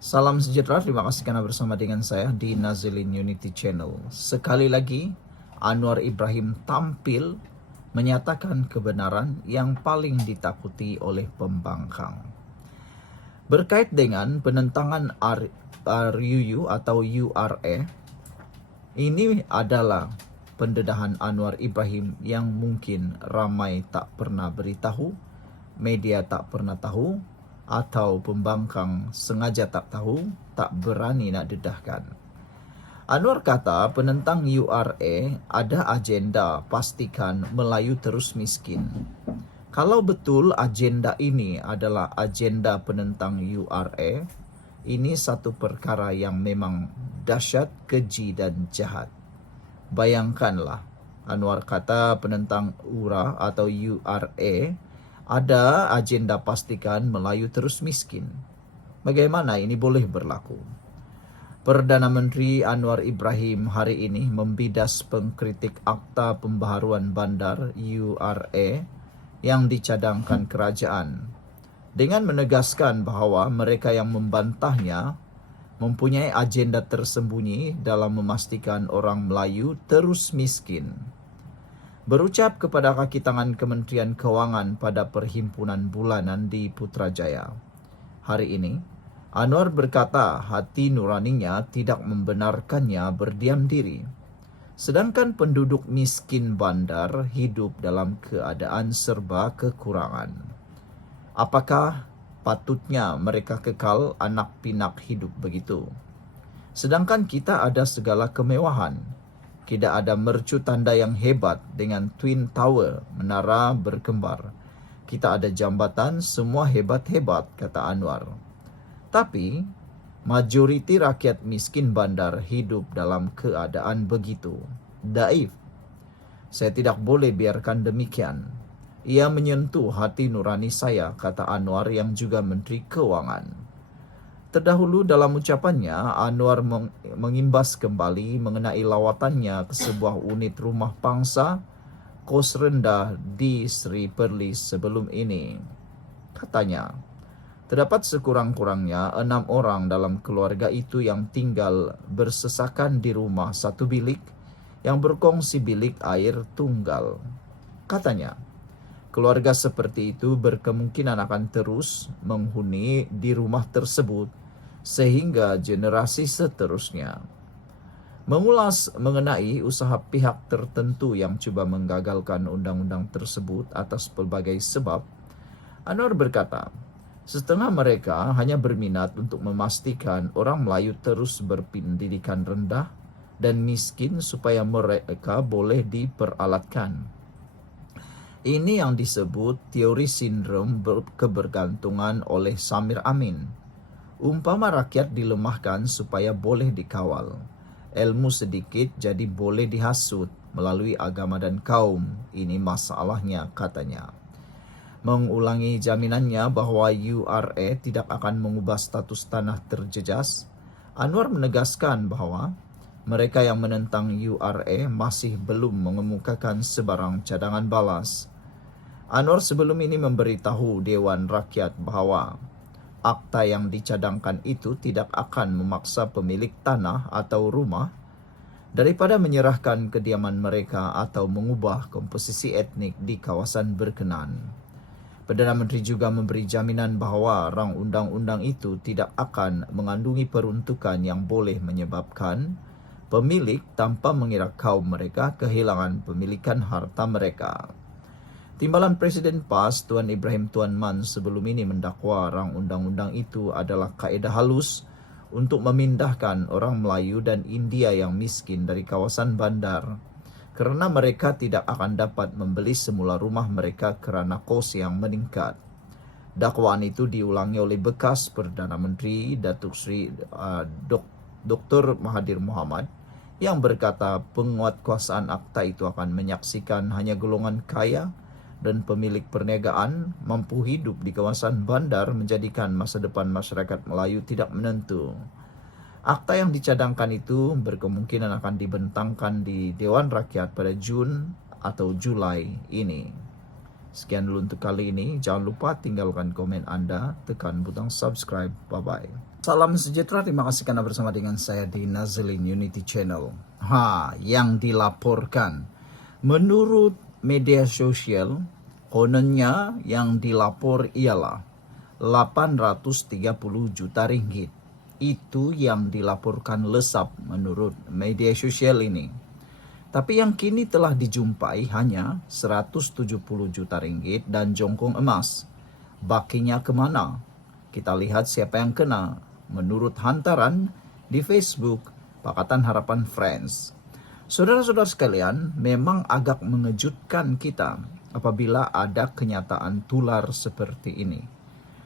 Salam sejahtera, terima kasih karena bersama dengan saya di Nazilin Unity Channel. Sekali lagi, Anwar Ibrahim tampil menyatakan kebenaran yang paling ditakuti oleh pembangkang. Berkait dengan penentangan RUU atau URA, ini adalah pendedahan Anwar Ibrahim yang mungkin ramai tak pernah beritahu, media tak pernah tahu, atau pembangkang sengaja tak tahu, tak berani nak dedahkan. Anwar kata penentang URA ada agenda pastikan Melayu terus miskin. Kalau betul agenda ini adalah agenda penentang URA, ini satu perkara yang memang dahsyat, keji dan jahat. Bayangkanlah, Anwar kata penentang URA atau URA ada agenda pastikan Melayu terus miskin. Bagaimana ini boleh berlaku? Perdana Menteri Anwar Ibrahim hari ini membidas pengkritik Akta Pembaharuan Bandar URA yang dicadangkan kerajaan dengan menegaskan bahawa mereka yang membantahnya mempunyai agenda tersembunyi dalam memastikan orang Melayu terus miskin. Berucap kepada kaki tangan Kementerian Kewangan pada perhimpunan bulanan di Putrajaya hari ini, Anwar berkata hati nuraninya tidak membenarkannya berdiam diri. Sedangkan penduduk miskin bandar hidup dalam keadaan serba kekurangan. Apakah patutnya mereka kekal anak pinak hidup begitu? Sedangkan kita ada segala kemewahan. Tidak ada mercu tanda yang hebat dengan Twin Tower, menara berkembar. Kita ada jambatan, semua hebat-hebat, kata Anwar. Tapi, majoriti rakyat miskin bandar hidup dalam keadaan begitu. Daif. Saya tidak boleh biarkan demikian. Ia menyentuh hati nurani saya, kata Anwar yang juga Menteri Keuangan. Terdahulu dalam ucapannya, Anwar mengimbas kembali mengenai lawatannya ke sebuah unit rumah pangsa kos rendah di Sri Perlis sebelum ini. Katanya, terdapat sekurang-kurangnya 6 orang dalam keluarga itu yang tinggal bersesakan di rumah satu bilik yang berkongsi bilik air tunggal. Katanya, keluarga seperti itu berkemungkinan akan terus menghuni di rumah tersebut sehingga generasi seterusnya. Mengulas mengenai usaha pihak tertentu yang cuba menggagalkan undang-undang tersebut atas pelbagai sebab, Anwar berkata, setengah mereka hanya berminat untuk memastikan orang Melayu terus berpendidikan rendah dan miskin supaya mereka boleh diperalatkan. Ini yang disebut teori sindrom kebergantungan oleh Samir Amin. Umpama rakyat dilemahkan supaya boleh dikawal. Ilmu sedikit jadi boleh dihasut melalui agama dan kaum. Ini masalahnya, katanya. Mengulangi jaminannya bahawa URA tidak akan mengubah status tanah terjejas, Anwar menegaskan bahawa mereka yang menentang URA masih belum mengemukakan sebarang cadangan balas. Anwar sebelum ini memberitahu Dewan Rakyat bahawa akta yang dicadangkan itu tidak akan memaksa pemilik tanah atau rumah daripada menyerahkan kediaman mereka atau mengubah komposisi etnik di kawasan berkenan. Perdana Menteri juga memberi jaminan bahawa rang undang-undang itu tidak akan mengandungi peruntukan yang boleh menyebabkan pemilik tanpa mengira kaum mereka kehilangan pemilikan harta mereka. Timbalan Presiden PAS Tuan Ibrahim Tuan Man sebelum ini mendakwa rang undang-undang itu adalah kaedah halus untuk memindahkan orang Melayu dan India yang miskin dari kawasan bandar kerana mereka tidak akan dapat membeli semula rumah mereka kerana kos yang meningkat. Dakwaan itu diulangi oleh bekas Perdana Menteri Datuk Seri Dr. Mahathir Mohamad yang berkata penguatkuasaan akta itu akan menyaksikan hanya golongan kaya dan pemilik perniagaan mampu hidup di kawasan bandar menjadikan masa depan masyarakat Melayu tidak menentu. Akta yang dicadangkan itu berkemungkinan akan dibentangkan di Dewan Rakyat pada Jun atau Julai ini. Sekian dulu untuk kali ini. Jangan lupa tinggalkan komen anda, tekan butang subscribe. Bye-bye. Salam sejahtera, terima kasih karena bersama dengan saya di Nazilin Unity Channel. Yang dilaporkan. Menurut media sosial, kononnya yang dilapor ialah 830 juta ringgit. Itu yang dilaporkan lesap menurut media sosial ini. Tapi yang kini telah dijumpai hanya 170 juta ringgit dan jongkong emas. Bakinya kemana? Kita lihat siapa yang kena. Menurut hantaran di Facebook Pakatan Harapan Friends. Saudara-saudara sekalian, memang agak mengejutkan kita apabila ada kenyataan tular seperti ini.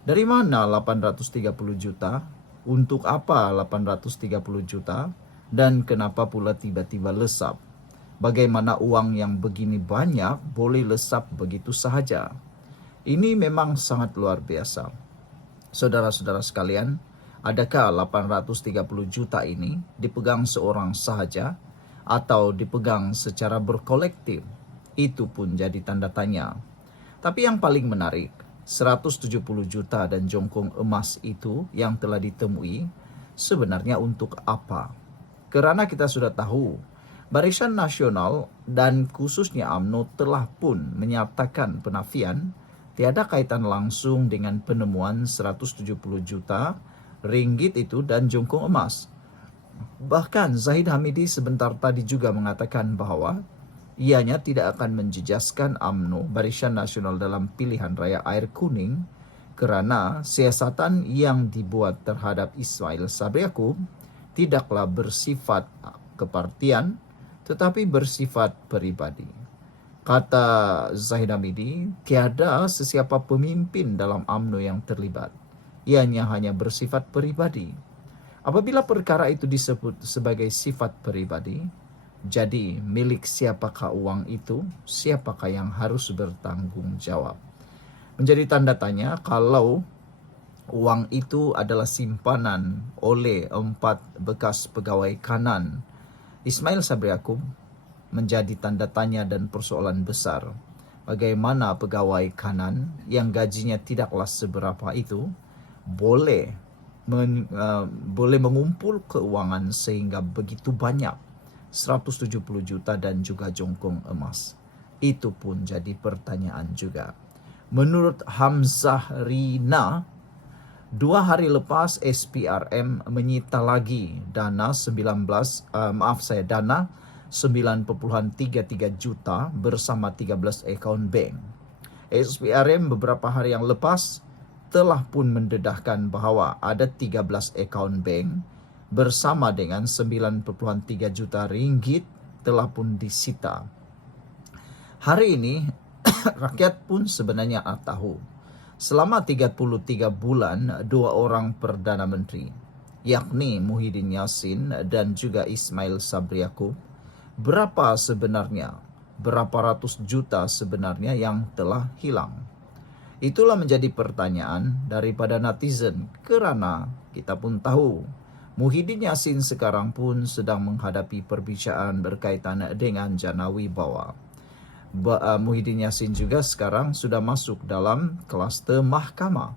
Dari mana 830 juta? Untuk apa 830 juta? Dan kenapa pula tiba-tiba lesap? Bagaimana uang yang begini banyak boleh lesap begitu sahaja? Ini memang sangat luar biasa. Saudara-saudara sekalian, adakah 830 juta ini dipegang seorang sahaja atau dipegang secara berkolektif? Itu pun jadi tanda tanya. Tapi yang paling menarik, 170 juta dan jongkong emas itu yang telah ditemui sebenarnya untuk apa? Karena kita sudah tahu, Barisan Nasional dan khususnya UMNO telah pun menyatakan penafian tiada kaitan langsung dengan penemuan 170 juta ringgit itu dan jongkong emas. Bahkan Zahid Hamidi sebentar tadi juga mengatakan bahwa ianya tidak akan menjejaskan UMNO Barisan Nasional dalam pilihan raya air kuning kerana siasatan yang dibuat terhadap Ismail Sabri Yaakob tidaklah bersifat kepartian tetapi bersifat peribadi. Kata Zahid Hamidi, tiada sesiapa pemimpin dalam UMNO yang terlibat. Ianya hanya bersifat pribadi. Apabila perkara itu disebut sebagai sifat pribadi, jadi milik siapakah uang itu? Siapakah yang harus bertanggung jawab? Menjadi tanda tanya kalau uang itu adalah simpanan oleh 4 bekas pegawai kanan Ismail Sabri Yaakob, menjadi tanda tanya dan persoalan besar. Bagaimana pegawai kanan yang gajinya tidaklah seberapa itu boleh mengumpul keuangan sehingga begitu banyak 170 juta dan juga jongkong emas. Itu pun jadi pertanyaan juga. Menurut Hamzah Rina, 2 hari lepas SPRM menyita lagi dana 9,33 juta bersama 13 akaun bank. SPRM beberapa hari yang lepas telah pun mendedahkan bahawa ada 13 akaun bank bersama dengan 9,3 juta ringgit telah pun disita. Hari ini rakyat pun sebenarnya tahu. Selama 33 bulan, 2 orang Perdana Menteri, yakni Muhyiddin Yassin dan juga Ismail Sabri Yaakob, berapa ratus juta sebenarnya yang telah hilang? Itulah menjadi pertanyaan daripada netizen kerana kita pun tahu Muhyiddin Yassin sekarang pun sedang menghadapi perbincangan berkaitan dengan jana wibawa. Muhyiddin Yassin juga sekarang sudah masuk dalam kluster mahkamah.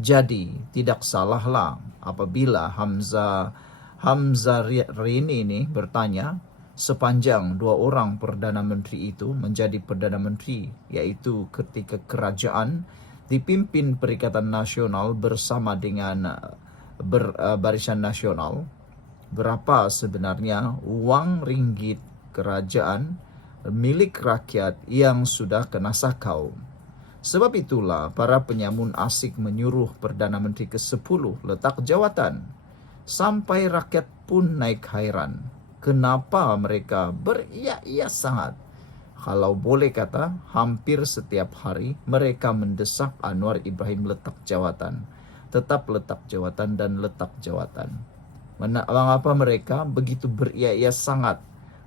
Jadi tidak salahlah apabila Hamzah Rini ini bertanya, sepanjang 2 orang Perdana Menteri itu menjadi Perdana Menteri, yaitu ketika kerajaan dipimpin Perikatan Nasional bersama dengan Barisan Nasional, berapa sebenarnya uang ringgit kerajaan milik rakyat yang sudah kena sakau. Sebab itulah para penyamun asik menyuruh Perdana Menteri ke-10 letak jawatan. Sampai rakyat pun naik hairan. Kenapa mereka beria-ia sangat? Kalau boleh kata, hampir setiap hari mereka mendesak Anwar Ibrahim letak jawatan. Tetap letak jawatan dan letak jawatan. Mengapa mereka begitu beria-ia sangat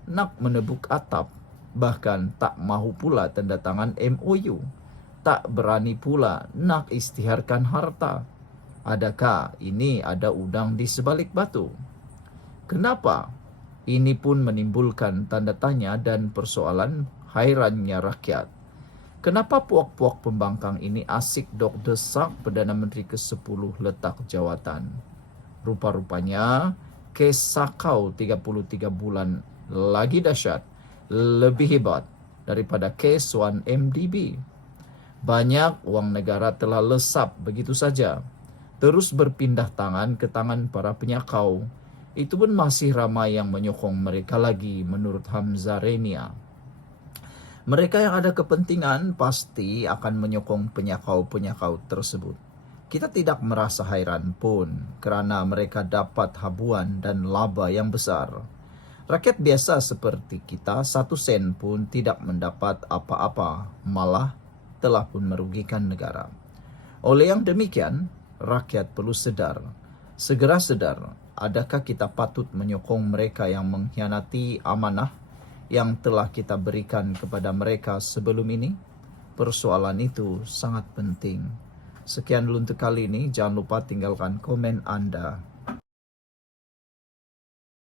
nak menebuk atap? Bahkan tak mahu pula tanda tangan MOU. Tak berani pula nak isytiharkan harta. Adakah ini ada udang di sebalik batu? Kenapa? Ini pun menimbulkan tanda tanya dan persoalan hairannya rakyat. Kenapa puak-puak pembangkang ini asik dok desak Perdana Menteri ke-10 letak jawatan? Rupa-rupanya kes Sakau 33 bulan lagi dahsyat, lebih hebat daripada kes 1MDB. Banyak wang negara telah lesap begitu saja, terus berpindah tangan ke tangan para penyakau. Itu pun masih ramai yang menyokong mereka lagi menurut Hamzah Renia. Mereka yang ada kepentingan pasti akan menyokong penyakau-penyakau tersebut. Kita tidak merasa hairan pun kerana mereka dapat habuan dan laba yang besar. Rakyat biasa seperti kita 1 sen pun tidak mendapat apa-apa, malah telah pun merugikan negara. Oleh yang demikian, rakyat perlu segera sedar, adakah kita patut menyokong mereka yang mengkhianati amanah yang telah kita berikan kepada mereka sebelum ini? Persoalan itu sangat penting. Sekian dulu untuk kali ini, jangan lupa tinggalkan komen Anda.